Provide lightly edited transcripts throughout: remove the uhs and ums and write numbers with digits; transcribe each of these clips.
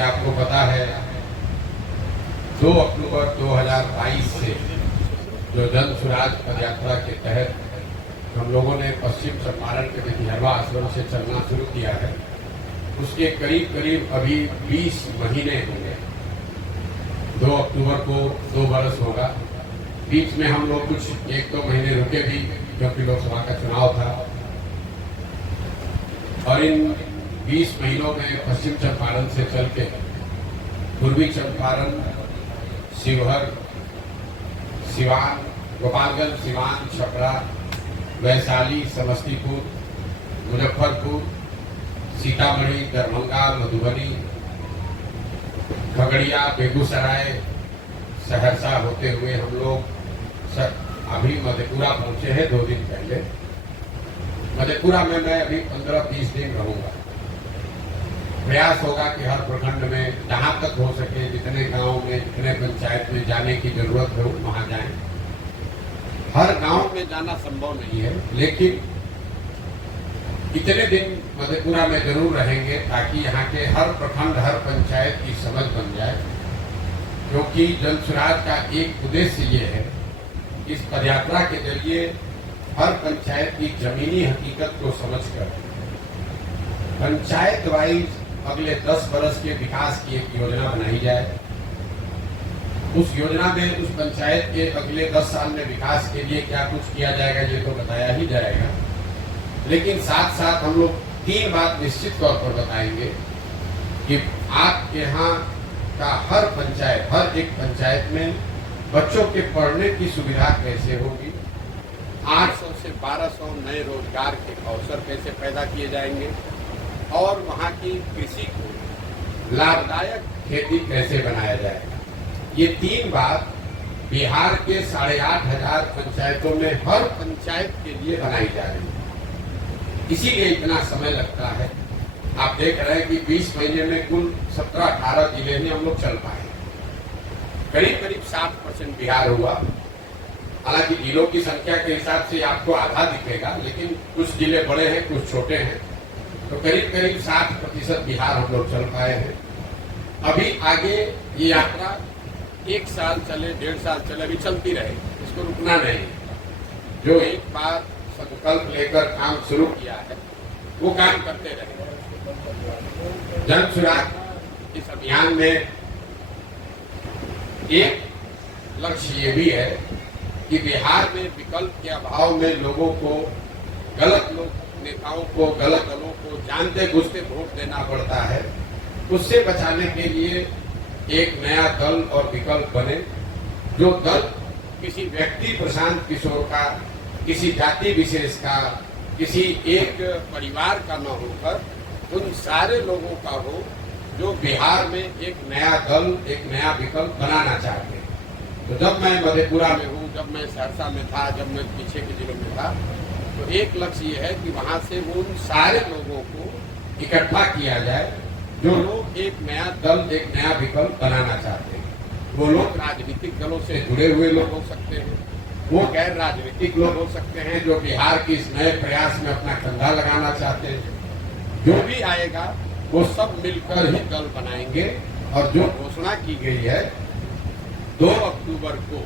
कि आपको पता है 2 अक्टूबर 2022 से जो जन स्वराज पद यात्रा के तहत हम लोगों ने पश्चिम चंपारण के भितिहरवा आश्रम से चलना शुरू किया है, उसके करीब करीब अभी 20 महीने होंगे। 2 अक्टूबर को 2 बरस होगा। बीच में हम लोग कुछ 1-2 महीने रुके भी, क्योंकि लोकसभा का चुनाव था। और इन 20 महीनों में पश्चिम चंपारण से चल के पूर्वी चंपारण, शिवहर, सिवान, गोपालगंज, सिवान, छपरा, वैशाली, समस्तीपुर, मुजफ्फरपुर, सीतामढ़ी, दरभंगा, मधुबनी, खगड़िया, बेगूसराय, सहरसा होते हुए हम लोग अभी मधेपुरा पहुंचे हैं 2 दिन पहले। मधेपुरा में मैं अभी 15-20 दिन रहूंगा। प्रयास होगा कि हर प्रखंड में जहां तक हो सके, जितने गांव में, जितने पंचायत में जाने की जरूरत हो वहां जाएं। हर गांव में जाना संभव नहीं है, लेकिन इतने दिन मधेपुरा में जरूर रहेंगे ताकि यहाँ के हर प्रखंड, हर पंचायत की समझ बन जाए। क्योंकि जन स्वराज का एक उद्देश्य ये है, इस पदयात्रा के जरिए हर पंचायत की जमीनी हकीकत को समझकर पंचायत वाइज अगले 10 बरस के विकास की एक योजना बनाई जाए। उस योजना में उस पंचायत के अगले 10 साल में विकास के लिए क्या कुछ किया जाएगा ये तो बताया ही जाएगा, लेकिन साथ साथ हम लोग 3 बात निश्चित तौर पर बताएंगे कि आपके यहाँ का हर पंचायत, हर एक पंचायत में बच्चों के पढ़ने की सुविधा कैसे होगी, 800 से 1200 नए रोजगार के अवसर कैसे पैदा किए जाएंगे और वहाँ की कृषि को लाभदायक खेती कैसे बनाया जाएगा। ये 3 बात बिहार के 8,500 पंचायतों में हर पंचायत के लिए बनाई जा रही है। इसीलिए इतना समय लगता है। आप देख रहे हैं कि 20 महीने में कुल 17-18 जिले ही हम लोग चल पाए। करीब करीब 60% बिहार हुआ। हालांकि जिलों की संख्या के हिसाब से आपको आधा दिखेगा, लेकिन कुछ जिले बड़े हैं, कुछ छोटे हैं, तो करीब करीब 60% बिहार हम लोग चल पाए हैं। अभी आगे ये यात्रा 1 साल चले, 1.5 साल चले, अभी चलती रहे, इसको रुकना नहीं। जो एक बार संकल्प लेकर काम शुरू किया है वो काम करते रहे। जन स्वराज इस अभियान में एक लक्ष्य ये भी है कि बिहार में विकल्प के अभाव में लोगों को, गलत नेताओं को, गलत दलों को जानते बुझते वोट देना पड़ता है। उससे बचाने के लिए एक नया दल और विकल्प बने, जो दल किसी व्यक्ति प्रशांत किशोर का, किसी जाति विशेष का, किसी एक परिवार का न होकर उन सारे लोगों का हो जो बिहार में एक नया दल, एक नया विकल्प बनाना चाहते हैं। तो जब मैं मधेपुरा में हूँ, जब मैं सहरसा में था, जब मैं पीछे के जिलों में था, तो एक लक्ष्य ये है कि वहाँ से उन सारे लोगों को इकट्ठा किया जाए जो लोग एक नया दल, एक नया विकल्प बनाना चाहते हैं। वो लोग राजनीतिक दलों से जुड़े हुए लोग हो सकते हैं, वो गैर राजनीतिक लोग हो सकते हैं जो बिहार के इस नए प्रयास में अपना कंधा लगाना चाहते हैं। जो भी आएगा वो सब मिलकर ही दल बनाएंगे। और जो घोषणा की गई है 2 अक्टूबर को,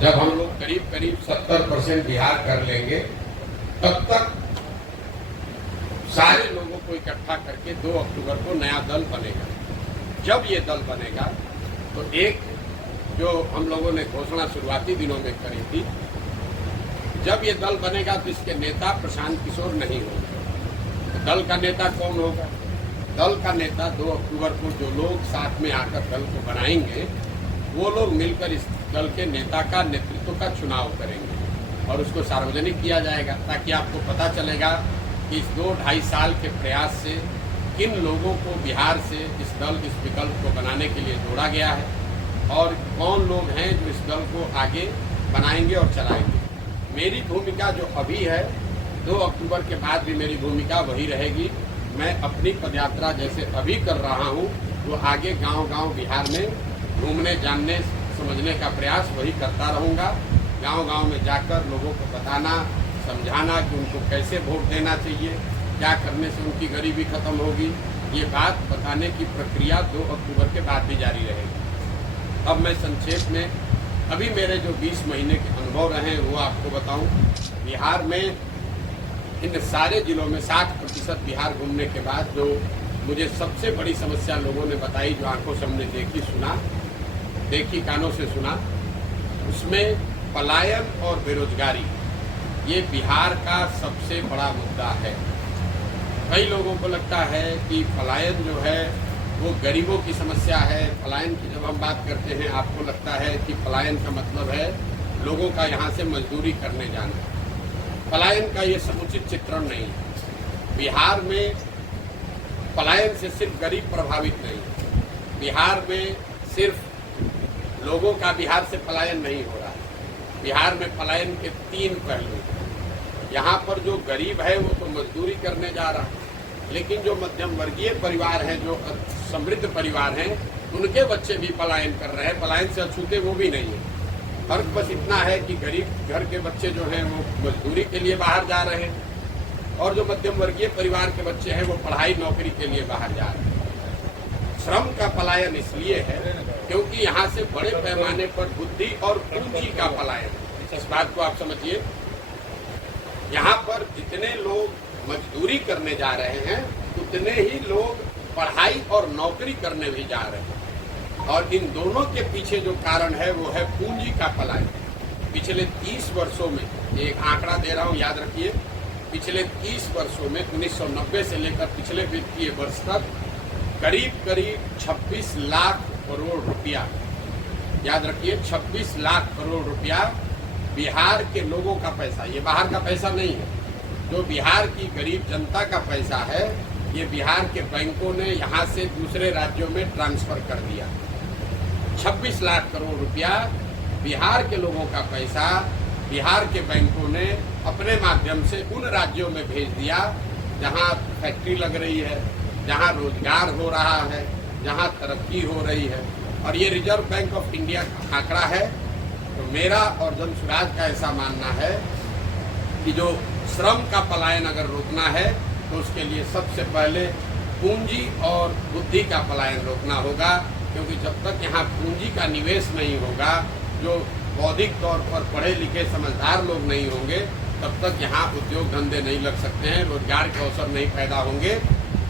जब हम लोग करीब करीब 70% बिहार कर लेंगे, तब तक सारे लोगों को इकट्ठा करके 2 अक्टूबर को नया दल बनेगा। जब ये दल बनेगा तो एक जो हम लोगों ने घोषणा शुरुआती दिनों में करी थी, जब ये दल बनेगा तो इसके नेता प्रशांत किशोर नहीं होंगे। तो दल का नेता कौन होगा? दल का नेता 2 अक्टूबर को जो लोग साथ में आकर दल को बनाएंगे, वो लोग मिलकर इस दल के नेता का, नेतृत्व का चुनाव करेंगे और उसको सार्वजनिक किया जाएगा, ताकि आपको पता चलेगा कि इस 2-2.5 साल के प्रयास से किन लोगों को बिहार से इस दल, इस विकल्प को बनाने के लिए जोड़ा गया है और कौन लोग हैं जो इस दल को आगे बनाएंगे और चलाएंगे। मेरी भूमिका जो अभी है, 2 अक्टूबर के बाद भी मेरी भूमिका वही रहेगी। मैं अपनी पदयात्रा जैसे अभी कर रहा हूँ, वो आगे गांव-गांव बिहार में घूमने, जानने, समझने का प्रयास वही करता रहूँगा। गांव-गांव में जाकर लोगों को बताना, समझाना कि उनको कैसे वोट देना चाहिए, क्या करने से उनकी गरीबी खत्म होगी, ये बात बताने की प्रक्रिया 2 अक्टूबर के बाद भी जारी रहेगी। अब मैं संक्षेप में अभी मेरे जो 20 महीने के अनुभव रहे वो आपको बताऊं। बिहार में इन सारे जिलों में 60% बिहार घूमने के बाद जो मुझे सबसे बड़ी समस्या लोगों ने बताई, जो आंखों से हमने देखी कानों से सुना, उसमें पलायन और बेरोजगारी ये बिहार का सबसे बड़ा मुद्दा है। कई लोगों को लगता है कि पलायन जो है वो गरीबों की समस्या है। पलायन की जब हम बात करते हैं आपको लगता है कि पलायन का मतलब है लोगों का यहाँ से मजदूरी करने जाना। पलायन का ये समुचित चित्रण नहीं है। बिहार में पलायन से सिर्फ गरीब प्रभावित नहीं, बिहार में सिर्फ लोगों का बिहार से पलायन नहीं हो रहा है। बिहार में पलायन के 3 पहलू हैं। यहाँ पर जो गरीब है वो तो मजदूरी करने जा रहा है, लेकिन जो मध्यम वर्गीय परिवार हैं, जो समृद्ध परिवार हैं, उनके बच्चे भी पलायन कर रहे हैं। पलायन से अछूते वो भी नहीं है। फर्क बस इतना है कि गरीब घर के बच्चे जो हैं वो मजदूरी के लिए बाहर जा रहे हैं, और जो मध्यम वर्गीय परिवार के बच्चे हैं वो पढ़ाई नौकरी के लिए बाहर जा रहे हैं। श्रम का पलायन इसलिए है क्योंकि यहाँ से बड़े पैमाने पर बुद्धि और पूंजी का पलायन। इस बात को आप समझिए, यहाँ पर जितने लोग मजदूरी करने जा रहे हैं उतने ही लोग पढ़ाई और नौकरी करने भी जा रहे हैं, और इन दोनों के पीछे जो कारण है वो है पूंजी का पलायन। पिछले 30 वर्षों में, एक आंकड़ा दे रहा हूँ याद रखिए, पिछले 30 वर्षों में 1990 से लेकर पिछले वित्तीय वर्ष तक करीब 26 लाख करोड़ रुपया, याद रखिए 26 लाख करोड़ रुपया बिहार के लोगों का पैसा, ये बाहर का पैसा नहीं है, जो बिहार की गरीब जनता का पैसा है, ये बिहार के बैंकों ने यहाँ से दूसरे राज्यों में ट्रांसफर कर दिया। 26 लाख करोड़ रुपया बिहार के लोगों का पैसा बिहार के बैंकों ने अपने माध्यम से उन राज्यों में भेज दिया जहाँ फैक्ट्री लग रही है, जहाँ रोजगार हो रहा है, जहाँ तरक्की हो रही है। और ये रिजर्व बैंक ऑफ इंडिया का आंकड़ा है। तो मेरा और जनसुराज का ऐसा मानना है कि जो श्रम का पलायन अगर रोकना है तो उसके लिए सबसे पहले पूंजी और बुद्धि का पलायन रोकना होगा, क्योंकि जब तक यहाँ पूंजी का निवेश नहीं होगा, जो बौद्धिक तौर पर पढ़े लिखे समझदार लोग नहीं होंगे, तब तक यहाँ उद्योग धंधे नहीं लग सकते हैं, रोजगार के अवसर नहीं पैदा होंगे,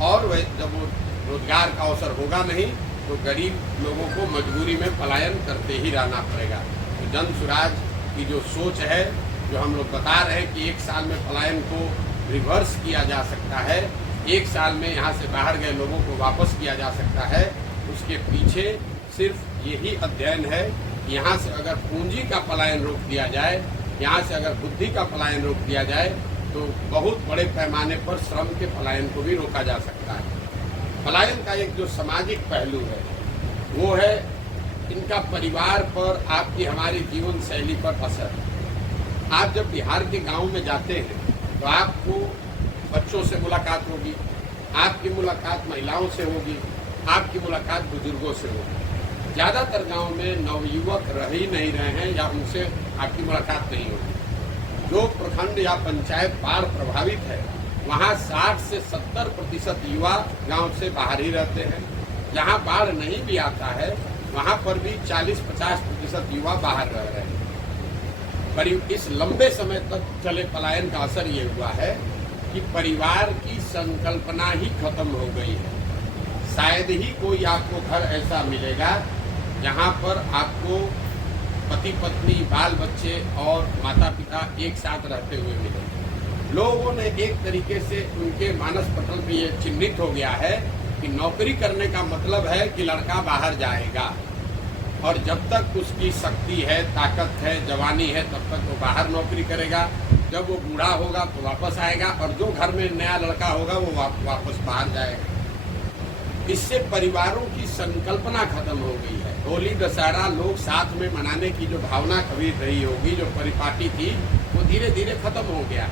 और वह जब वो रोजगार का अवसर होगा नहीं तो गरीब लोगों को मजबूरी में पलायन करते ही रहना पड़ेगा। तो जनसुराज की जो सोच है, जो हम लोग बता रहे हैं कि 1 साल में पलायन को रिवर्स किया जा सकता है, 1 साल में यहाँ से बाहर गए लोगों को वापस किया जा सकता है, उसके पीछे सिर्फ यही अध्ययन है। यहाँ से अगर पूंजी का पलायन रोक दिया जाए, यहाँ से अगर बुद्धि का पलायन रोक दिया जाए, तो बहुत बड़े पैमाने पर श्रम के पलायन को भी रोका जा सकता है। पलायन का एक जो सामाजिक पहलू है वो है इनका परिवार पर, आपकी हमारी जीवन शैली पर असर। आप जब बिहार के गांव में जाते हैं तो आपको बच्चों से मुलाकात होगी, आपकी मुलाकात महिलाओं से होगी, आपकी मुलाकात बुजुर्गों से होगी। ज़्यादातर गांव में नवयुवक रह ही नहीं रहे हैं या उनसे आपकी मुलाकात नहीं होगी। जो प्रखंड या पंचायत बाढ़ प्रभावित है वहाँ 60 से 70% युवा गांव से बाहर ही रहते हैं। जहाँ बाढ़ नहीं भी आता है वहाँ पर भी 40-50% युवा बाहर रह रहे हैं। पर इस लंबे समय तक चले पलायन का असर ये हुआ है कि परिवार की संकल्पना ही खत्म हो गई है। शायद ही कोई आपको घर ऐसा मिलेगा जहाँ पर आपको पति पत्नी, बाल बच्चे और माता पिता एक साथ रहते हुए मिले। लोगों ने एक तरीके से उनके मानस पटल पे ये चिन्हित हो गया है कि नौकरी करने का मतलब है कि लड़का बाहर जाएगा, और जब तक उसकी शक्ति है, ताकत है, जवानी है, तब तक वो बाहर नौकरी करेगा। जब वो बूढ़ा होगा तो वापस आएगा, और जो घर में नया लड़का होगा वो वापस बाहर जाएगा। इससे परिवारों की संकल्पना खत्म हो गई है। होली दशहरा लोग साथ में मनाने की जो भावना कभी रही होगी, जो परिपाटी थी, वो धीरे धीरे खत्म हो गया।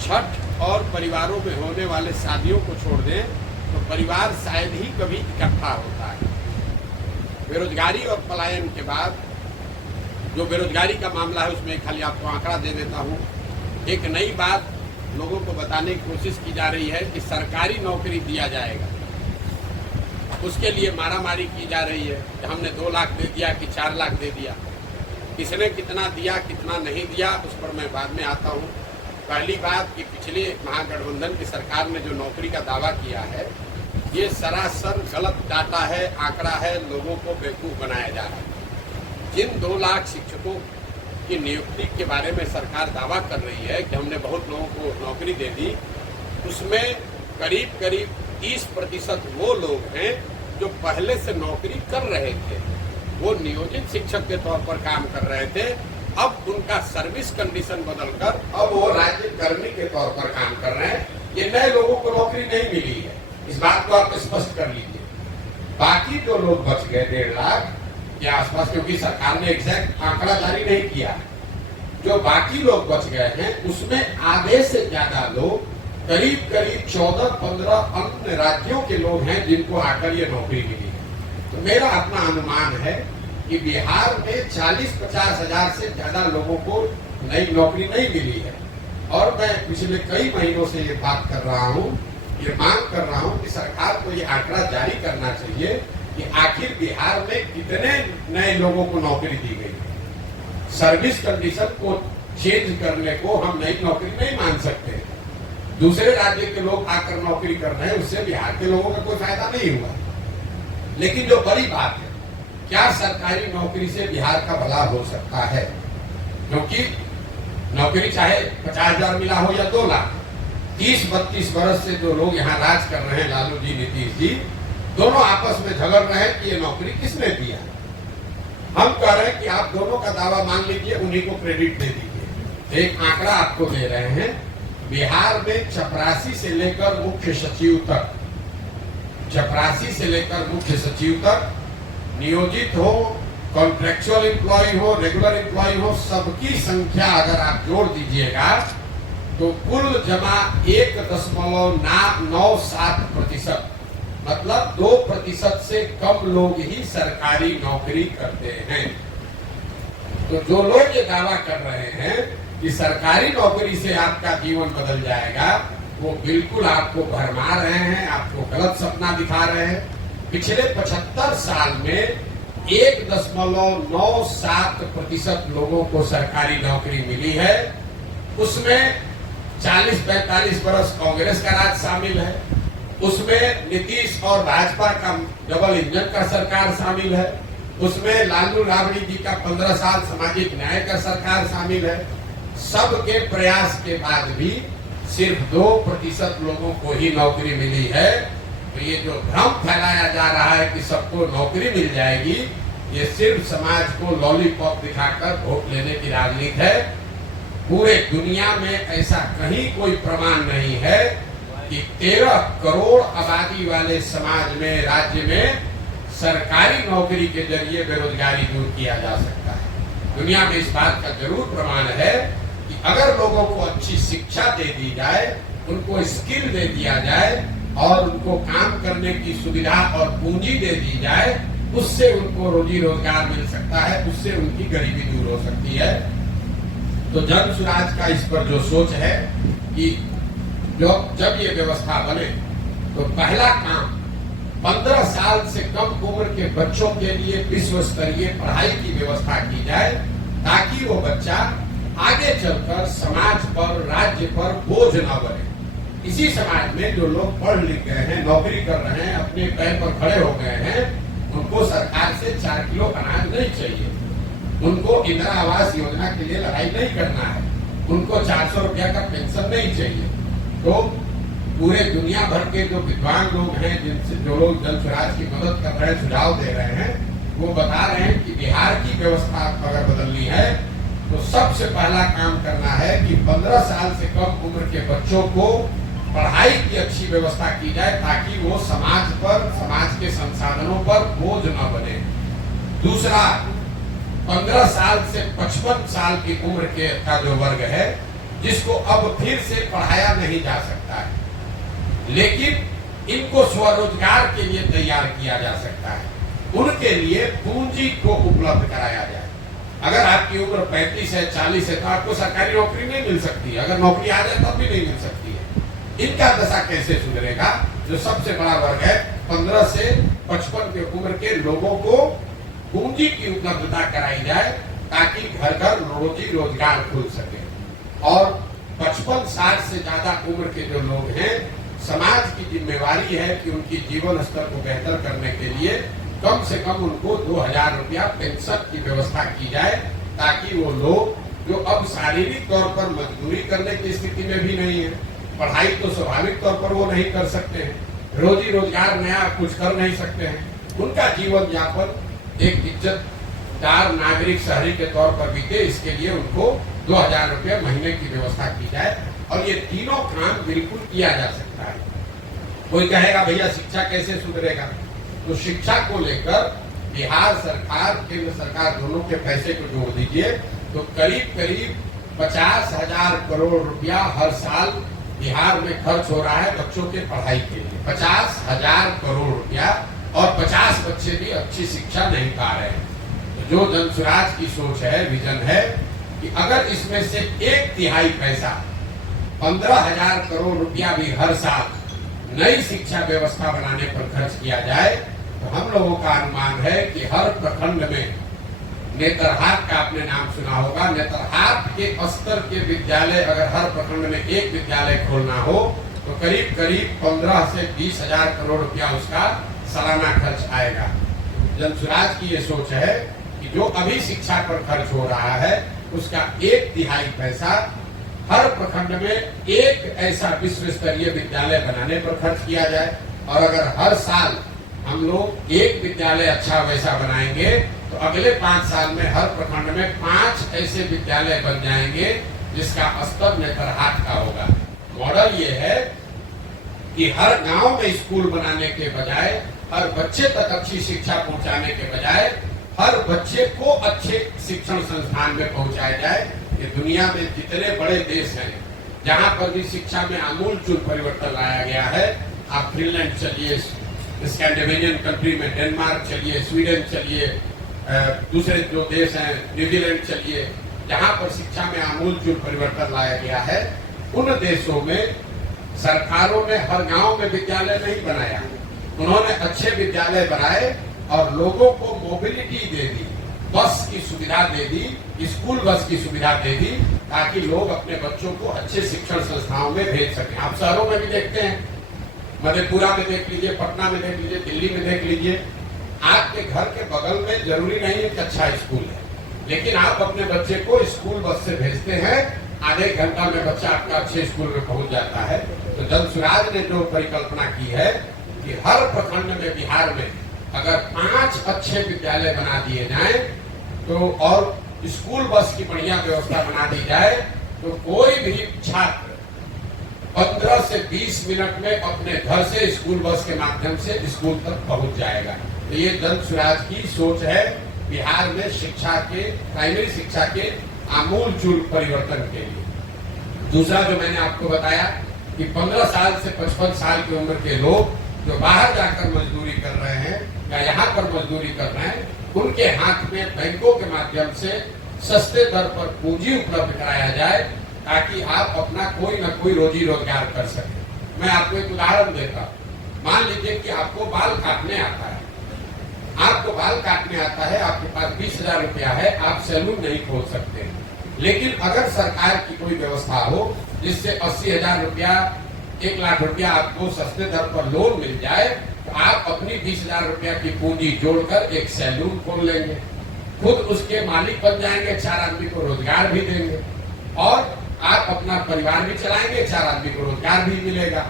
छठ और परिवारों में होने वाले शादियों को छोड़ दें तो परिवार शायद ही कभी इकट्ठा होता है। बेरोजगारी और पलायन के बाद जो बेरोजगारी का मामला है उसमें खाली आपको आंकड़ा दे देता हूँ। एक नई बात लोगों को बताने की कोशिश की जा रही है कि सरकारी नौकरी दिया जाएगा, उसके लिए मारामारी की जा रही है कि हमने 2 लाख दे दिया कि 4 लाख दे दिया। किसने कितना दिया कितना नहीं दिया उस पर मैं बाद में आता हूँ। पहली बात कि पिछले महागठबंधन की सरकार ने जो नौकरी का दावा किया है ये सरासर गलत डाटा है, आंकड़ा है, लोगों को बेवकूफ़ बनाया जा रहा है। जिन 2 लाख शिक्षकों की नियुक्ति के बारे में सरकार दावा कर रही है कि हमने बहुत लोगों को नौकरी दे दी, उसमें करीब करीब 30% वो लोग हैं जो पहले से नौकरी कर रहे थे, वो नियोजित शिक्षक के तौर पर काम कर रहे थे। अब उनका सर्विस कंडीशन बदलकर अब वो राज्य कर्मी के तौर पर काम कर रहे हैं। ये नए लोगों को नौकरी नहीं मिली है, इस बात को आप स्पष्ट कर लीजिए। बाकी जो लोग बच गए 1.5 लाख के आसपास, क्योंकि सरकार ने एग्जैक्ट आंकड़ा जारी नहीं किया, जो बाकी लोग बच गए हैं उसमें आधे से ज्यादा लोग करीब करीब 14-15 अन्य राज्यों के लोग हैं जिनको आकर ये नौकरी मिली है। तो मेरा अपना अनुमान है कि बिहार में 40-50 हजार से ज्यादा लोगों को नई नौकरी नहीं मिली है। और मैं पिछले कई महीनों से ये बात कर रहा हूँ, ये मांग कर रहा हूँ कि सरकार को ये आंकड़ा जारी करना चाहिए कि आखिर बिहार में कितने नए लोगों को नौकरी दी गई है। सर्विस कंडीशन को चेंज करने को हम नई नौकरी नहीं मान सकते। दूसरे राज्य के लोग आकर नौकरी कर रहे हैं, उससे बिहार के लोगों का कोई फायदा नहीं हुआ। लेकिन जो बड़ी बात है, क्या सरकारी नौकरी से बिहार का भला हो सकता है? क्योंकि नौकरी चाहे 50,000 मिला हो या 2 लाख, 30-32 वर्ष से जो लोग यहाँ राज कर रहे हैं, लालू जी, नीतीश जी, दोनों आपस में झगड़ रहे हैं कि ये नौकरी किसने दिया। हम कह रहे हैं कि आप दोनों का दावा मान लीजिए, उन्हीं को क्रेडिट दे दीजिए। एक आंकड़ा आपको दे रहे हैं, बिहार में चपरासी से लेकर मुख्य सचिव तक, चपरासी से लेकर मुख्य सचिव तक, नियोजित हो, कॉन्ट्रेक्चुअल एम्प्लॉय हो, रेगुलर एम्प्लॉय हो, सबकी संख्या अगर आप जोड़ दीजिएगा तो कुल जमा 1.97%, मतलब 2% से कम लोग ही सरकारी नौकरी करते हैं। तो जो लोग ये दावा कर रहे हैं कि सरकारी नौकरी से आपका जीवन बदल जाएगा, वो बिल्कुल आपको भरमा रहे हैं, आपको गलत सपना दिखा रहे हैं। पिछले 75 साल में 1.97% लोगों को सरकारी नौकरी मिली है। उसमें 40-45 वर्ष कांग्रेस का राज शामिल है, उसमें नीतीश और भाजपा का डबल इंजन का सरकार शामिल है, उसमें लालू राबड़ी जी का 15 साल सामाजिक न्याय का सरकार शामिल है। सबके प्रयास के बाद भी सिर्फ 2% लोगों को ही नौकरी मिली है। तो ये जो भ्रम फैलाया जा रहा है कि सबको नौकरी मिल जाएगी, ये सिर्फ समाज को लॉलीपॉप दिखाकर वोट लेने की राजनीति है। पूरे दुनिया में ऐसा कहीं कोई प्रमाण नहीं है कि 13 करोड़ आबादी वाले समाज में, राज्य में सरकारी नौकरी के जरिए बेरोजगारी दूर किया जा सकता है। दुनिया में इस बात का जरूर प्रमाण है कि अगर लोगों को अच्छी शिक्षा दे दी जाए, उनको स्किल दे दिया जाए और उनको काम करने की सुविधा और पूंजी दे दी जाए, उससे उनको रोजी रोजगार मिल सकता है, उससे उनकी गरीबी दूर हो सकती है। तो जन स्वराज का इस पर जो सोच है कि जब ये व्यवस्था बने तो पहला काम 15 साल से कम उम्र के बच्चों के लिए विश्व स्तरीय पढ़ाई की व्यवस्था की जाए, ताकि वो बच्चा आगे चलकर समाज पर, राज्य पर बोझ न बने। इसी समाज में जो लोग पढ़ लिख गए हैं, नौकरी कर रहे हैं, अपने पैर पर खड़े हो गए हैं, उनको सरकार से 4 किलो अनाज नहीं चाहिए, उनको इंदिरा आवास योजना के लिए लड़ाई नहीं करना है, उनको 400 रुपया का पेंशन नहीं चाहिए। तो पूरे दुनिया भर के जो विद्वान लोग हैं, जिनसे जो लोग जन स्वराज की मदद कर रहे हैं, सुझाव दे रहे हैं, वो बता रहे हैं कि बिहार की व्यवस्था अगर बदलनी है तो सबसे पहला काम करना है कि 15 साल से कम उम्र के बच्चों को पढ़ाई की अच्छी व्यवस्था की जाए, ताकि वो समाज पर, समाज के संसाधनों पर बोझ न बने। दूसरा, 15 साल से 55 साल की उम्र के का जो वर्ग है, जिसको अब फिर से पढ़ाया नहीं जा सकता है, लेकिन इनको स्वरोजगार के लिए तैयार किया जा सकता है, उनके लिए पूंजी को उपलब्ध कराया जाए। अगर आपकी उम्र 35 है, 40 है, तो आपको सरकारी नौकरी नहीं मिल सकती। अगर नौकरी आ जाए तब भी नहीं मिल सकती है। इनका दशा कैसे सुधरेगा? जो सबसे बड़ा वर्ग है 15 से 55 की उम्र के लोगों को पूंजी की उपलब्धता कराई जाए ताकि घर घर रोजी रोजगार खुल सके। और 55-60 से ज्यादा उम्र के जो लोग हैं, समाज की जिम्मेवारी है कि उनकी जीवन स्तर को बेहतर करने के लिए कम से कम उनको 2000 रुपया पेंशन की व्यवस्था की जाए, ताकि वो लोग जो अब शारीरिक तौर पर मजदूरी करने की स्थिति में भी नहीं है, पढ़ाई तो स्वाभाविक तौर पर वो नहीं कर सकते हैं, रोजी रोजगार नया कुछ कर नहीं सकते हैं, उनका जीवन यापन एक इज्जतदार नागरिक शहरी के तौर पर बीते, इसके लिए उनको 2000 रुपया महीने की व्यवस्था की जाए। और ये तीनों काम बिल्कुल किया जा सकता है। कोई कहेगा भैया शिक्षा कैसे सुधरेगा, तो शिक्षा को लेकर बिहार सरकार केंद्र सरकार दोनों के पैसे को जोड़ दीजिए तो करीब करीब 50,000 करोड़ रुपया हर साल बिहार में खर्च हो रहा है बच्चों के पढ़ाई के लिए। 50,000 करोड़ रुपया, और 50 बच्चे भी अच्छी शिक्षा नहीं पा रहे हैं। तो जो जनसुराज की सोच है, विजन है कि अगर इसमें से 1/3 पैसा 15,000 करोड़ रुपया भी हर साल नई शिक्षा व्यवस्था बनाने पर खर्च किया जाए, तो हम लोगों का अनुमान है कि हर प्रखंड में, नेतरहाट का आपने नाम सुना होगा, नेतरहाट के स्तर के विद्यालय अगर हर प्रखंड में एक विद्यालय खोलना हो तो करीब करीब 15 से 20,000 करोड़ रुपया उसका सालाना खर्च आएगा। जनसुराज की ये सोच है कि जो अभी शिक्षा पर खर्च हो रहा है उसका 1/3 पैसा हर प्रखंड में एक ऐसा विश्व स्तरीय विद्यालय बनाने पर खर्च किया जाए। और अगर हर साल हम लोग एक विद्यालय अच्छा वैसा बनाएंगे तो अगले 5 साल में हर प्रखंड में 5 ऐसे विद्यालय बन जाएंगे जिसका स्तर नेतरहाट का होगा। मॉडल ये है कि हर गांव में स्कूल बनाने के बजाय, हर बच्चे तक अच्छी शिक्षा पहुंचाने के बजाय हर बच्चे को अच्छे शिक्षण संस्थान में पहुंचाया जाए। ये दुनिया में जितने बड़े देश हैं जहां पर भी शिक्षा में आमूलचूल परिवर्तन लाया गया है, आप फिनलैंड चलिए, स्कैंडिनेवियन कंट्री में डेनमार्क चलिए, स्वीडन चलिए, दूसरे जो देश हैं न्यूजीलैंड चलिए, जहां पर शिक्षा में आमूलचूल परिवर्तन लाया गया है, उन देशों में सरकारों ने हर गांव में विद्यालय नहीं बनाया, उन्होंने अच्छे विद्यालय बनाए और लोगों को मोबिलिटी दे दी, बस की सुविधा दे दी, स्कूल बस की सुविधा दे दी, ताकि लोग अपने बच्चों को अच्छे शिक्षण संस्थाओं में भेज सकें। आप शहरों में भी देखते हैं, मधेपुरा में देख लीजिए, पटना में देख लीजिए, दिल्ली में देख लीजिए, आपके घर के बगल में जरूरी नहीं है कि अच्छा स्कूल है, लेकिन आप अपने बच्चे को स्कूल बस से भेजते हैं, आधे घंटा में बच्चा आपका अच्छे स्कूल में पहुंच जाता है। तो जनसुराज ने जो परिकल्पना की है कि हर प्रखंड में बिहार में अगर 5 अच्छे विद्यालय बना दिए जाएं तो और स्कूल बस की बढ़िया व्यवस्था बना दी जाए, तो कोई भी छात्र 15 से 20 मिनट में अपने घर से स्कूल बस के माध्यम से स्कूल तक पहुंच जाएगा। तो ये जनसुराज की सोच है बिहार में शिक्षा के, प्राइमरी शिक्षा के आमूलचूल परिवर्तन के लिए। दूसरा जो मैंने आपको बताया कि 15 साल से 55 साल की उम्र के लोग जो बाहर जाकर मजदूरी कर रहे हैं या यहाँ पर मजदूरी कर रहे हैं, उनके हाथ में बैंकों के माध्यम से सस्ते दर पर पूंजी उपलब्ध कराया जाए, ताकि आप अपना कोई न कोई रोजी रोजगार कर सके। मैं आपको एक उदाहरण देता हूँ। मान लीजिए कि आपको बाल काटने आता है, आपको बाल काटने आता है, आपके पास 20,000 रुपया है, आप सैलून नहीं खोल सकते, लेकिन अगर सरकार की कोई व्यवस्था हो जिससे 80,000 रुपया, 1 लाख रुपया आपको सस्ते दर पर लोन मिल जाए, तो आप अपनी 20,000 रुपया की पूंजी जोड़कर एक सैलून खोल लेंगे, खुद उसके मालिक बन जाएंगे, 4 आदमी को रोजगार भी देंगे और आप अपना परिवार भी चलाएंगे, 4 आदमी को रोजगार भी मिलेगा।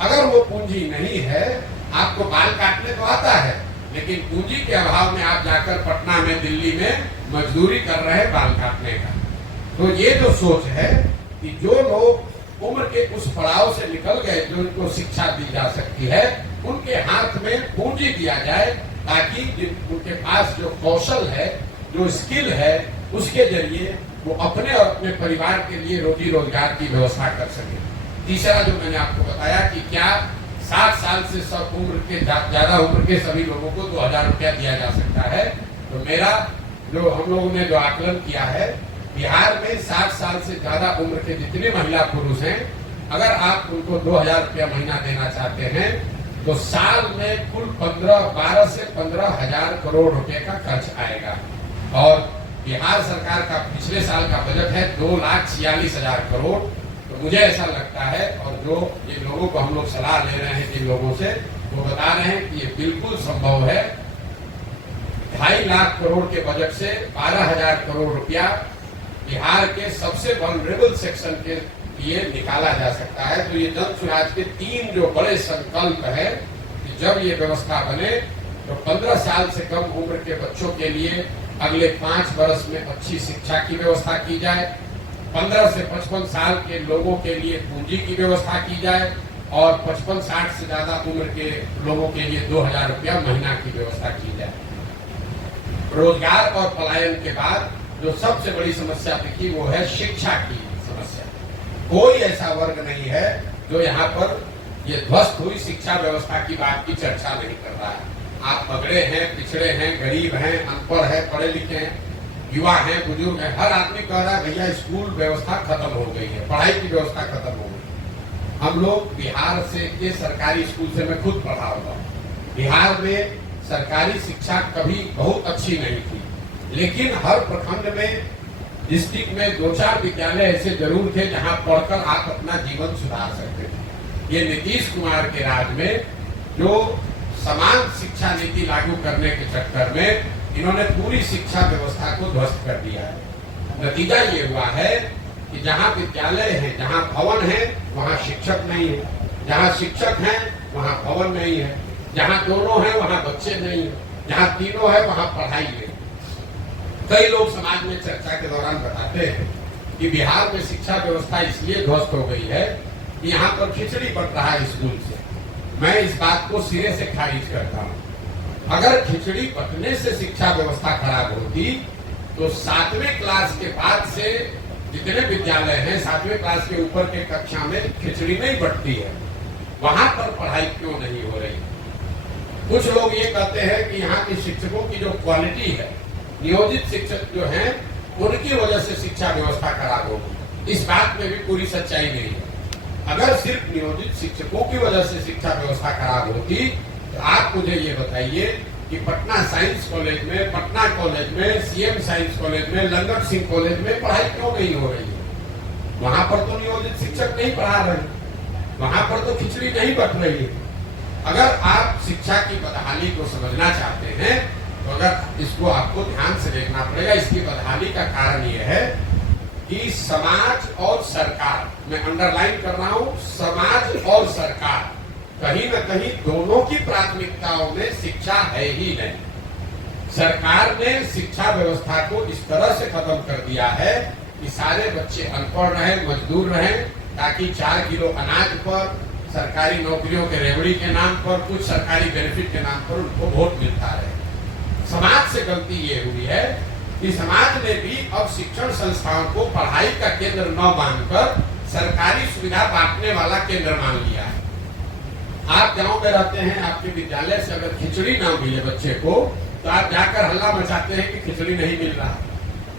अगर वो पूंजी नहीं है, आपको बाल काटने तो आता है, लेकिन पूंजी के अभाव में आप जाकर पटना में, दिल्ली में मजदूरी कर रहे हैं बाल काटने का। तो ये जो सोच है कि जो लोग उम्र के उस पड़ाव से निकल गए जो उनको शिक्षा दी जा सकती है, उनके हाथ में पूंजी दिया जाए, ताकि उनके पास जो कौशल है, जो स्किल है, उसके जरिए वो अपने और अपने परिवार के लिए रोजी रोजगार की व्यवस्था कर सके। तीसरा जो मैंने आपको बताया कि क्या 60 साल से सब उम्र के ज्यादा उम्र के सभी लोगों को 2,000 रुपया दिया जा सकता है। तो मेरा जो हम लोगों ने जो आकलन किया है, बिहार में 60 साल से ज्यादा उम्र के जितने महिला पुरुष हैं, अगर आप उनको 2,000 रुपया महीना देना चाहते हैं तो साल में कुल 12 से 15 हजार करोड़ रुपए का खर्च आएगा। और बिहार सरकार का पिछले साल का बजट है 2,46,000 करोड़। तो मुझे ऐसा लगता है, और जो जिन लोगों को हम लोग सलाह ले रहे हैं जिन लोगों से, वो बता रहे हैं कि ये बिल्कुल संभव है। 2.5 लाख करोड़ के बजट से 12,000 करोड़ रुपया बिहार के सबसे वल्नरेबल सेक्शन के लिए निकाला जा सकता है। तो ये जन सुराज के 3 जो बड़े संकल्प है कि जब ये व्यवस्था बने तो 15 साल से कम उम्र के बच्चों के लिए अगले 5 वर्ष में अच्छी शिक्षा की व्यवस्था की जाए, 15 से 55 साल के लोगों के लिए पूंजी की व्यवस्था की जाए, और 55-60 से ज्यादा उम्र के लोगों के लिए 2,000 रुपया महीना की व्यवस्था की जाए। रोजगार और पलायन के बाद जो सबसे बड़ी समस्या दिखी वो है शिक्षा की समस्या। कोई ऐसा वर्ग नहीं है जो यहाँ पर ये ध्वस्त हुई शिक्षा व्यवस्था की बात की चर्चा नहीं कर रहा है। आप पगड़े हैं, पिछड़े हैं, गरीब हैं, अनपढ़ है, पढ़े लिखे हैं, युवा हैं, बुजुर्ग हैं, हर आदमी कह रहा है भैया स्कूल व्यवस्था खत्म हो गई है, पढ़ाई की व्यवस्था खत्म हो गई। हम लोग बिहार से के सरकारी स्कूल से मैं खुद पढ़ा हुआ हूँ। बिहार में सरकारी शिक्षा कभी बहुत अच्छी नहीं थी, लेकिन हर प्रखंड में, डिस्ट्रिक्ट में 2-4 विद्यालय ऐसे जरूर थे जहां पढ़कर आप अपना जीवन सुधार सकते थे। ये नीतीश कुमार के राज में जो समान शिक्षा नीति लागू करने के चक्कर में इन्होंने पूरी शिक्षा व्यवस्था को ध्वस्त कर दिया है। नतीजा ये हुआ है कि जहां विद्यालय है, जहां भवन है, वहां शिक्षक नहीं है, जहां शिक्षक है वहां भवन नहीं है, जहां दोनों है वहां बच्चे नहीं है, जहां तीनों है वहां पढ़ाई है। कई लोग समाज में चर्चा के दौरान बताते हैं कि बिहार में शिक्षा व्यवस्था इसलिए ध्वस्त हो गई है कि यहाँ पर खिचड़ी बट रहा है स्कूल से। मैं इस बात को सिरे से खारिज करता हूँ। अगर खिचड़ी बटने से शिक्षा व्यवस्था खराब होती तो 7वें क्लास के बाद से जितने विद्यालय हैं, 7वें क्लास के ऊपर के कक्षा में खिचड़ी नहीं बटती है, वहां पर पढ़ाई क्यों नहीं हो रही? कुछ लोग ये कहते हैं कि यहाँ के शिक्षकों की जो क्वालिटी है, नियोजित शिक्षक जो हैं, उनकी वजह से शिक्षा व्यवस्था खराब होगी। इस बात में भी पूरी सच्चाई नहीं है। अगर सिर्फ नियोजित शिक्षकों की वजह से शिक्षा व्यवस्था खराब होती तो आप मुझे ये बताइए कि पटना साइंस कॉलेज में, पटना कॉलेज में, सीएम साइंस कॉलेज में, लंगट सिंह कॉलेज में पढ़ाई क्यों नहीं हो रही है? वहां पर तो नियोजित शिक्षक नहीं पढ़ा रहे, वहां पर तो खिचड़ी नहीं बट रही है। अगर आप शिक्षा की बदहाली को समझना चाहते हैं तो अगर इसको आपको ध्यान से देखना पड़ेगा। इसकी बदहाली का कारण यह है कि समाज और सरकार, मैं अंडरलाइन कर रहा हूं, समाज और सरकार कहीं न कहीं दोनों की प्राथमिकताओं में शिक्षा है ही नहीं। सरकार ने शिक्षा व्यवस्था को इस तरह से खत्म कर दिया है कि सारे बच्चे अनपढ़ रहे, मजदूर रहे, ताकि 4 किलो अनाज पर, सरकारी नौकरियों के रेवड़ी के नाम पर, कुछ सरकारी बेनिफिट के नाम पर उनको वोट मिलता रहे। समाज से गलती ये हुई है कि समाज ने भी अब शिक्षण संस्थाओं को पढ़ाई का केंद्र न मानकर सरकारी सुविधा बांटने वाला केंद्र मान लिया है। आप गांव में रहते हैं, आपके विद्यालय से अगर खिचड़ी ना मिले बच्चे को तो आप जाकर हल्ला मचाते हैं कि खिचड़ी नहीं मिल रहा।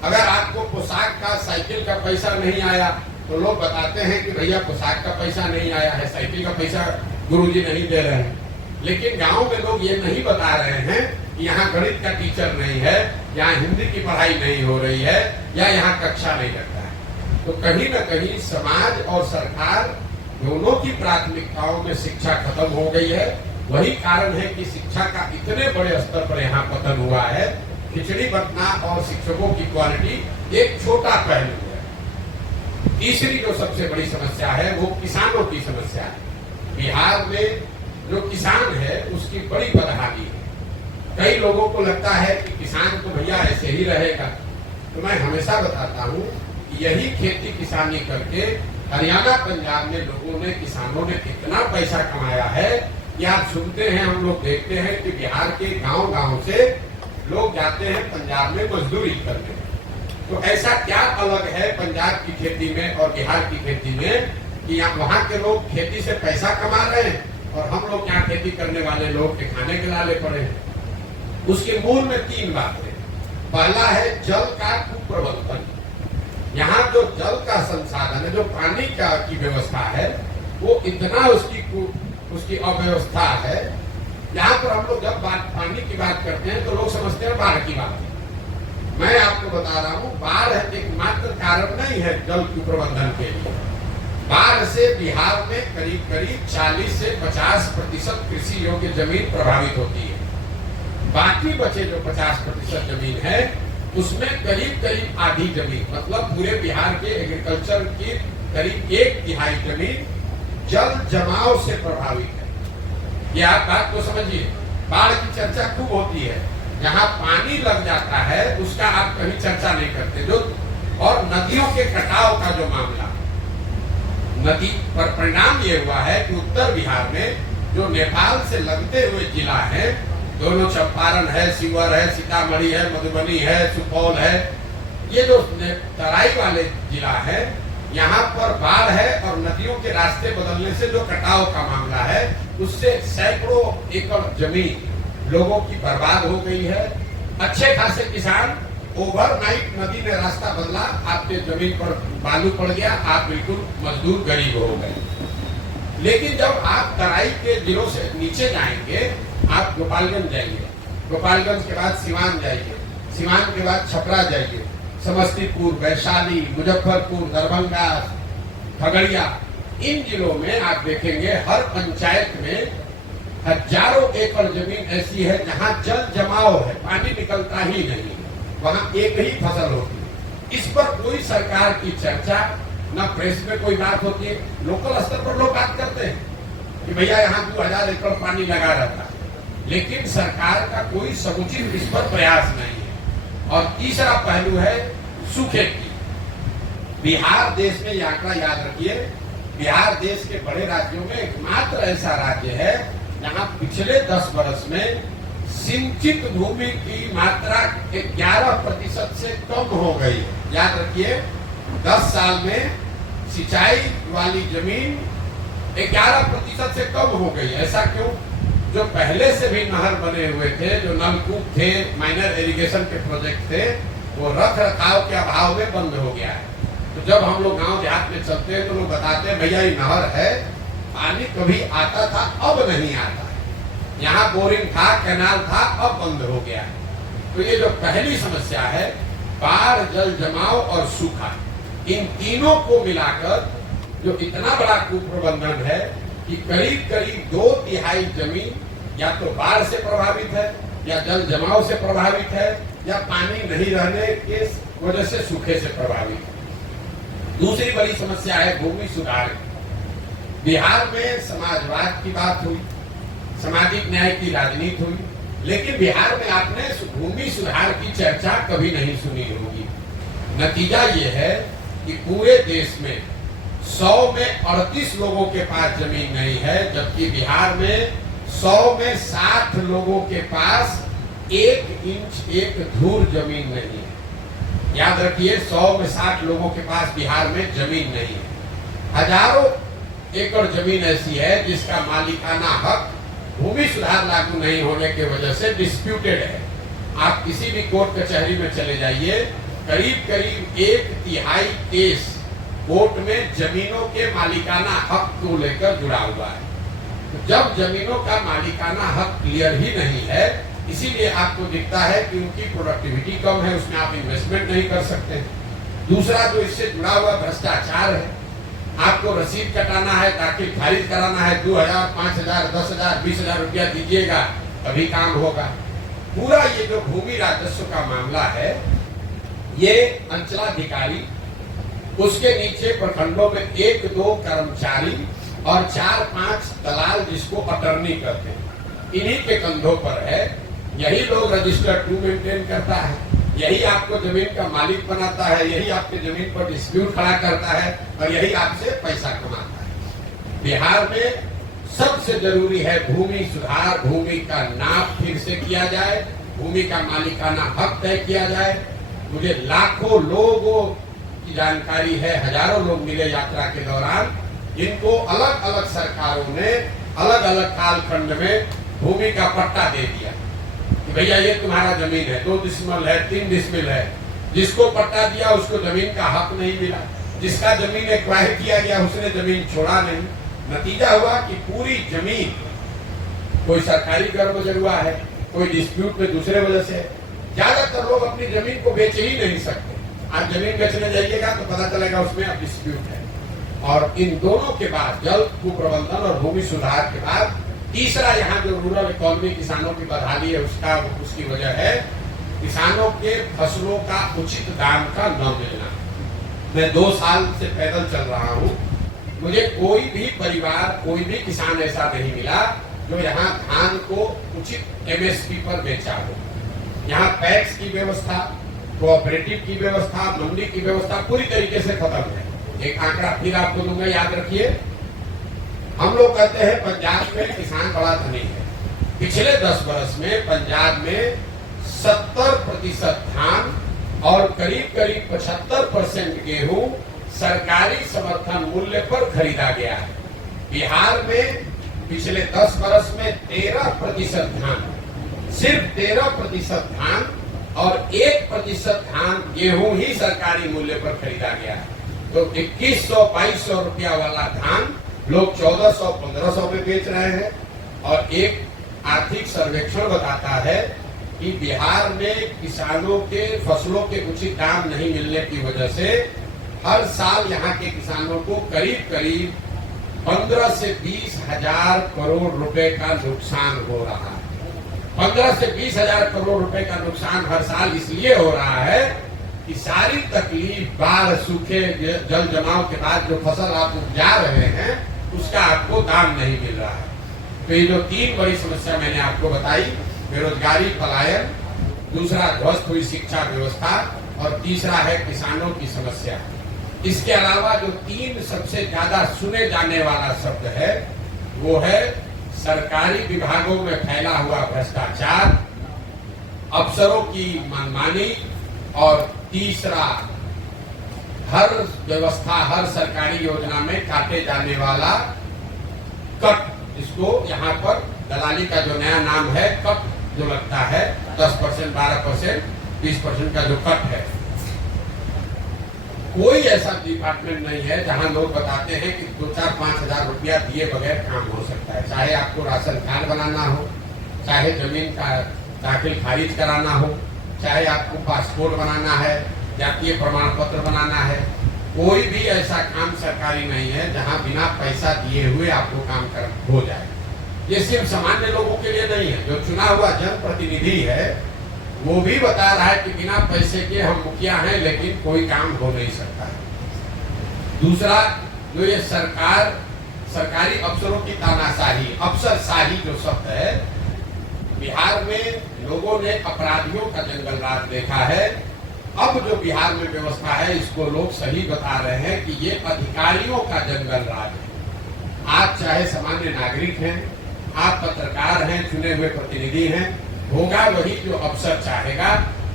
अगर आपको पोशाक का, साइकिल का पैसा नहीं आया तो लोग बताते हैं कि भैया पोशाक का पैसा नहीं आया है, साइकिल का पैसा गुरुजी नहीं दे रहे हैं। लेकिन गांव में लोग ये नहीं बता रहे हैं कि यहाँ गणित का टीचर नहीं है, यहाँ हिंदी की पढ़ाई नहीं हो रही है, या यहाँ कक्षा नहीं लगता है। तो कहीं न कहीं समाज और सरकार दोनों की प्राथमिकताओं में शिक्षा खत्म हो गई है। वही कारण है कि शिक्षा का इतने बड़े स्तर पर यहाँ पतन हुआ है। खिचड़ी बंटना और शिक्षकों की क्वालिटी एक छोटा पहलू है। तीसरी जो सबसे बड़ी समस्या है वो किसानों की समस्या है। बिहार में जो किसान है उसकी बड़ी बदहाली है। कई लोगों को लगता है कि किसान तो भैया ऐसे ही रहेगा। तो मैं हमेशा बताता हूँ कि यही खेती किसानी करके हरियाणा, पंजाब में लोगों ने, किसानों ने कितना पैसा कमाया है कि आप सुनते हैं, हम लोग देखते हैं कि बिहार के गांव-गांव से लोग जाते हैं पंजाब में मजदूरी करने। तो ऐसा क्या अलग है पंजाब की खेती में और बिहार की खेती में कि वहाँ के लोग खेती से पैसा कमा रहे हैं और हम लोग यहाँ खेती करने वाले लोग के खाने के लाले पड़े हैं। उसके मूल में 3 बातें। पहला है जल का कुप्रबंधन। यहाँ जो जल का संसाधन है, जो पानी का की व्यवस्था है, वो इतना उसकी उसकी अव्यवस्था है। यहाँ पर हम लोग जब पानी की बात करते हैं तो लोग समझते हैं बाढ़ की बात है। मैं आपको बता रहा हूँ, बाढ़ एकमात्र कारण नहीं है जल कुप्रबंधन के लिए। बाढ़ से बिहार में करीब करीब 40 से 50% कृषि योग्य जमीन प्रभावित होती है। बाकी बचे जो 50% जमीन है उसमें करीब करीब आधी जमीन, मतलब पूरे बिहार के एग्रीकल्चर की करीब 1/3 जमीन जल जमाव से प्रभावित है। ये आप बात को समझिए। बाढ़ की चर्चा खूब होती है, जहाँ पानी लग जाता है उसका आप कहीं चर्चा नहीं करते। जो और नदियों के कटाव का जो मामला, नदी पर परिणाम ये हुआ है कि उत्तर बिहार में जो नेपाल से लगते हुए जिला है, दोनों चंपारण है, शिवहर है, सीतामढ़ी है, मधुबनी है, सुपौल है, ये जो तराई वाले जिला है, यहाँ पर बाढ़ है और नदियों के रास्ते बदलने से जो कटाव का मामला है उससे सैकड़ों एकड़ जमीन लोगों की बर्बाद हो गई है। अच्छे खासे किसान, ओवरनाइट नदी ने रास्ता बदला, आपके जमीन पर बालू पड़ गया, आप बिल्कुल मजदूर गरीब हो गए। लेकिन जब आप तराई के जिलों से नीचे जाएंगे, आप गोपालगंज जाइए, गोपालगंज के बाद सिवान जाइए, सिवान के बाद छपरा जाइए, समस्तीपुर, वैशाली, मुजफ्फरपुर, दरभंगा, खगड़िया, इन जिलों में आप देखेंगे हर पंचायत में हजारों एकड़ जमीन ऐसी है जहां जल जमाव है, पानी निकलता ही नहीं, वहां एक ही फसल होती है। इस पर कोई सरकार की चर्चा, न प्रेस में कोई बात होती है। लोकल स्तर पर लोग बात करते हैं कि भैया यहाँ 2000 एकड़ पानी लगा रहता है, लेकिन सरकार का कोई समुचित इस पर प्रयास नहीं है। और तीसरा पहलू है सूखे की। बिहार देश में, ये आंकड़ा याद रखिए, बिहार देश के बड़े राज्यों में एकमात्र ऐसा राज्य है जहां पिछले 10 वर्ष में सिंचित भूमि की मात्रा 11% से कम हो गई है। याद रखिए, 10 साल में सिंचाई वाली जमीन 11% से कम हो गई। ऐसा क्यों? जो पहले से भी नहर बने हुए थे, जो नलकूप थे, माइनर इरिगेशन के प्रोजेक्ट थे, वो रख रखाव के अभाव में बंद हो गया है। तो जब हम लोग गांव देहात में चलते हैं तो लोग बताते हैं भैया ये नहर है, पानी कभी आता था अब नहीं आता है, यहाँ बोरिंग था, कैनाल था, अब बंद हो गया। तो ये जो पहली समस्या है, बाढ़, जल जमाव और सूखा, इन तीनों को मिलाकर जो इतना बड़ा कुप्रबंधन है कि करीब करीब 2/3 जमीन या तो बाढ़ से प्रभावित है, या जल जमाव से प्रभावित है, या पानी नहीं रहने के वजह से सूखे से प्रभावित है। दूसरी बड़ी समस्या है भूमि सुधार। बिहार में समाजवाद की बात हुई, सामाजिक न्याय की राजनीति हुई, लेकिन बिहार में आपने भूमि सुधार की चर्चा कभी नहीं सुनी होगी। नतीजा ये है कि पूरे देश में 100 में 38 लोगों के पास जमीन नहीं है, जबकि बिहार में 100 में 60 लोगों के पास 1 इंच 1 धूर जमीन नहीं है। याद रखिए, 100 में 60 लोगों के पास बिहार में जमीन नहीं है। हजारों एकड़ जमीन ऐसी है जिसका मालिकाना हक भूमि सुधार लागू नहीं होने की वजह से डिस्प्यूटेड है। आप किसी भी कोर्ट कचहरी में चले जाइए, करीब करीब 1/3 केस कोर्ट में जमीनों के मालिकाना हक को लेकर जुड़ा हुआ है। तो जब जमीनों का मालिकाना हक क्लियर ही नहीं है, इसीलिए आपको दिखता है कि उनकी प्रोडक्टिविटी कम है, उसमें आप इन्वेस्टमेंट नहीं कर सकते। दूसरा जो इससे जुड़ा हुआ भ्रष्टाचार है, आपको रसीद कटाना है, दाखिल खारिज कराना है, 2000, 5000, 10,000, 20,000 रुपया दीजिएगा तभी काम होगा। पूरा ये जो भूमि राजस्व का मामला है, ये अंचलाधिकारी, उसके नीचे प्रखंडों में 1-2 कर्मचारी और 4-5 दलाल जिसको अटर्नी करते हैं, इन्हीं के कंधों पर है। यही लोग रजिस्टर 2 मेंटेन करता है, यही आपको जमीन का मालिक बनाता है, यही आपके जमीन पर डिस्प्यूट खड़ा करता है और यही आपसे पैसा कमाता है। बिहार में सबसे जरूरी है भूमि सुधार, भूमि का नाप फिर से किया जाए, भूमि का मालिकाना हक तय किया जाए। मुझे लाखों लोगों की जानकारी है, हजारों लोग मिले यात्रा के दौरान, जिनको अलग अलग सरकारों ने अलग अलग कालखंड में भूमि का पट्टा दे दिया कि भैया ये तुम्हारा जमीन है, 2 डिसमिल है, 3 डिसमिल है। जिसको पट्टा दिया उसको जमीन का हक नहीं मिला, जिसका जमीन एक्वायर किया गया उसने जमीन छोड़ा नहीं। नतीजा हुआ कि पूरी जमीन, कोई सरकारी गड़बड़ हुआ है, कोई डिस्प्यूट में दूसरे वजह से, ज्यादातर लोग अपनी जमीन को बेच ही नहीं सकते। आप जमीन बेचने जाइएगा तो पता चलेगा उसमें अब डिस्प्यूट है। और इन दोनों के बाद, जल कुप्रबंधन और भूमि सुधार के बाद, तीसरा यहाँ जो रूरल इकोनॉमी किसानों की बदहाली है उसकी वजह है किसानों के फसलों का उचित दाम का न मिलना। मैं 2 साल से पैदल चल रहा हूँ, मुझे कोई भी परिवार, कोई भी किसान ऐसा नहीं मिला जो यहाँ धान को उचित एमएसपी पर बेचा हो। यहाँ पैक्स की व्यवस्था, कोऑपरेटिव की व्यवस्था, मंडी की व्यवस्था पूरी तरीके से खत्म है। एक आंकड़ा फिर आपको दूंगा, याद रखिए। हम लोग कहते हैं पंजाब में किसान बड़ा धनी है। पिछले 10 वर्ष में पंजाब में 70% धान और करीब 75% गेहूं सरकारी समर्थन मूल्य पर खरीदा गया है। बिहार में पिछले 10 वर्ष में 13% धान, सिर्फ 13% धान और 1% धान गेहूं ही सरकारी मूल्य पर खरीदा गया है। तो 2100-2200 रुपया वाला धान लोग 1400-1500 में बेच रहे हैं। और एक आर्थिक सर्वेक्षण बताता है कि बिहार में किसानों के फसलों के उचित दाम नहीं मिलने की वजह से हर साल यहाँ के किसानों को करीब 15 से 20 हजार करोड़ रुपए का नुकसान हो रहा है। 15 से 20 हजार करोड़ रुपए का नुकसान हर साल इसलिए हो रहा है कि सारी तकलीफ, बाढ़, सूखे, जल जमाव के बाद जो फसल आप उपजा रहे हैं उसका आपको दाम नहीं मिल रहा है। तो ये जो 3 बड़ी समस्या मैंने आपको बताई, बेरोजगारी, पलायन, दूसरा ध्वस्त हुई शिक्षा व्यवस्था और तीसरा है किसानों की समस्या। इसके अलावा जो 3 सबसे ज्यादा सुने जाने वाला शब्द है वो है सरकारी विभागों में फैला हुआ भ्रष्टाचार, अफसरों की मनमानी और तीसरा हर व्यवस्था, हर सरकारी योजना में काटे जाने वाला कट। इसको यहाँ पर दलाली का जो नया नाम है कट जो लगता है, 10%, 12%, 20% का जो कट है। कोई ऐसा डिपार्टमेंट नहीं है जहां लोग बताते हैं कि 2-4-5 हजार रुपया दिए बगैर काम हो सकता है। चाहे आपको राशन कार्ड बनाना हो, चाहे जमीन का दाखिल खारिज कराना हो, चाहे आपको पासपोर्ट बनाना है, जातीय प्रमाण पत्र बनाना है, कोई भी ऐसा काम सरकारी नहीं है जहां बिना पैसा दिए हुए आपको काम हो जाए। ये सिर्फ सामान्य लोगों के लिए नहीं है। जो चुना हुआ जनप्रतिनिधि है वो भी बता रहा है कि बिना पैसे के हम मुखिया हैं लेकिन कोई काम हो नहीं सकता है। दूसरा, जो ये सरकारी अफसरों की तानाशाही, अफसरशाही जो शब्द है, बिहार में लोगों ने अपराधियों का जंगल राज देखा है। अब जो बिहार में व्यवस्था है इसको लोग सही बता रहे हैं कि ये अधिकारियों का जंगल राज है। आप चाहे सामान्य नागरिक हैं, आप पत्रकार हैं, चुने हुए प्रतिनिधि हैं, होगा वही जो अफसर चाहेगा।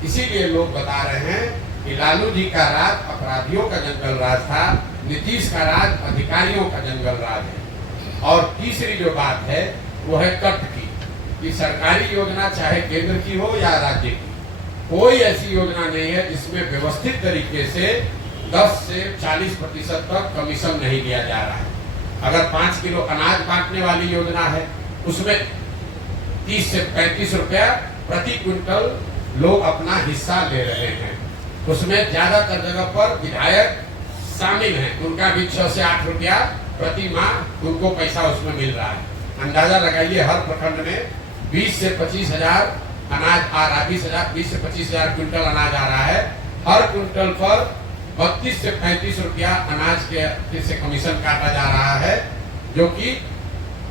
इसीलिए लोग बता रहे हैं कि लालू जी का राज अपराधियों का जंगल राज था, नीतीश का राज अधिकारियों का जंगल राज है। और तीसरी जो बात है वो है कट की, कि सरकारी योजना चाहे केंद्र की हो या राज्य की, कोई ऐसी योजना नहीं है जिसमें व्यवस्थित तरीके से 10 से 40% तक कमीशन नहीं दिया जा रहा है। अगर 5 किलो अनाज बांटने वाली योजना है उसमें 30 से 35 रुपया प्रति क्विंटल लोग अपना हिस्सा ले रहे हैं। उसमें ज्यादातर जगह पर विधायक शामिल हैं, उनका भी 6 से 8 रुपया प्रति माह उनको पैसा उसमें मिल रहा है। अंदाजा लगाइए, हर प्रखंड में 20 से 25 हजार अनाज आ रहा है, 20 से 25 हजार क्विंटल अनाज आ रहा है। हर क्विंटल पर 32 से 35 रुपया अनाज के से कमीशन काटा जा रहा है, जो कि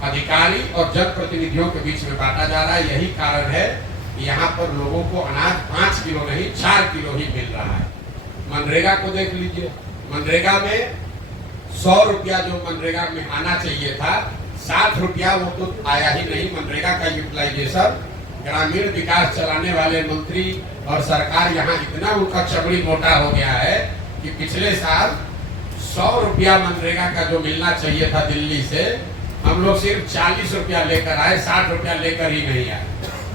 अधिकारी और जनप्रतिनिधियों के बीच में बांटा जा रहा है। यही कारण है कि यहाँ पर लोगों को अनाज 5 किलो नहीं 4 किलो ही मिल रहा है। मनरेगा को देख लीजिए, मनरेगा में 100 रुपया जो मनरेगा में आना चाहिए था, 60 रुपया वो तो आया ही नहीं। मनरेगा का यूटिलाइजेशन, ग्रामीण विकास चलाने वाले मंत्री और सरकार यहाँ इतना उनका चमड़ी मोटा हो गया है कि पिछले साल 100 रुपया मनरेगा का जो मिलना चाहिए था दिल्ली से, हम लोग सिर्फ 40 रुपया लेकर आए, 60 रुपया लेकर ही नहीं आए।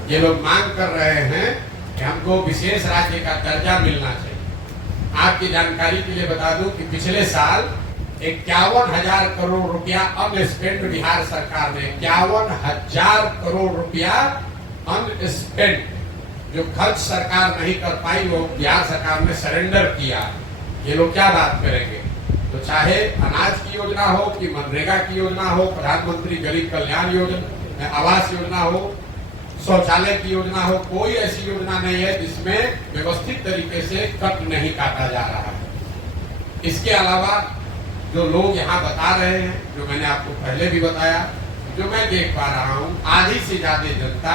ये लोग मांग कर रहे हैं कि हमको विशेष राज्य का दर्जा मिलना चाहिए। आपकी जानकारी के लिए बता दूं कि पिछले साल 51,000 करोड़ रुपया अनस्पेंड बिहार सरकार ने, 51,000 करोड़ रुपया अनस्पेंड, जो खर्च सरकार नहीं कर पाई वो बिहार सरकार ने सरेंडर किया। ये लोग क्या बात करेंगे? तो चाहे अनाज की योजना हो कि मनरेगा की योजना हो, प्रधानमंत्री गरीब कल्याण योजना, आवास योजना हो, शौचालय की योजना हो, कोई ऐसी योजना नहीं है जिसमें व्यवस्थित तरीके से कट नहीं काटा जा रहा है। इसके अलावा जो लोग यहाँ बता रहे हैं, जो मैंने आपको पहले भी बताया, जो मैं देख पा रहा हूँ, आधी से ज्यादा जनता,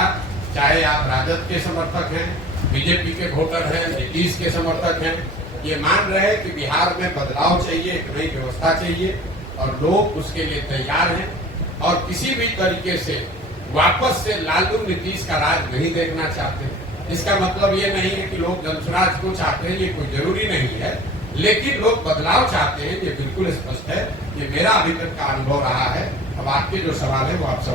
चाहे आप राजद के समर्थक हैं, बीजेपी के वोटर हैं, नीतीश के समर्थक हैं, ये मान रहे हैं कि बिहार में बदलाव चाहिए, एक नई व्यवस्था चाहिए और लोग उसके लिए तैयार हैं और किसी भी तरीके से वापस से लालू नीतीश का राज नहीं देखना चाहते। इसका मतलब ये नहीं है कि लोग जनसुराज को चाहते हैं, ये कोई जरूरी नहीं है, लेकिन लोग बदलाव चाहते हैं, ये बिल्कुल स्पष्ट है। ये मेरा अभी तक का अनुभव रहा है। अब आपके जो सवाल है वो आप सवाल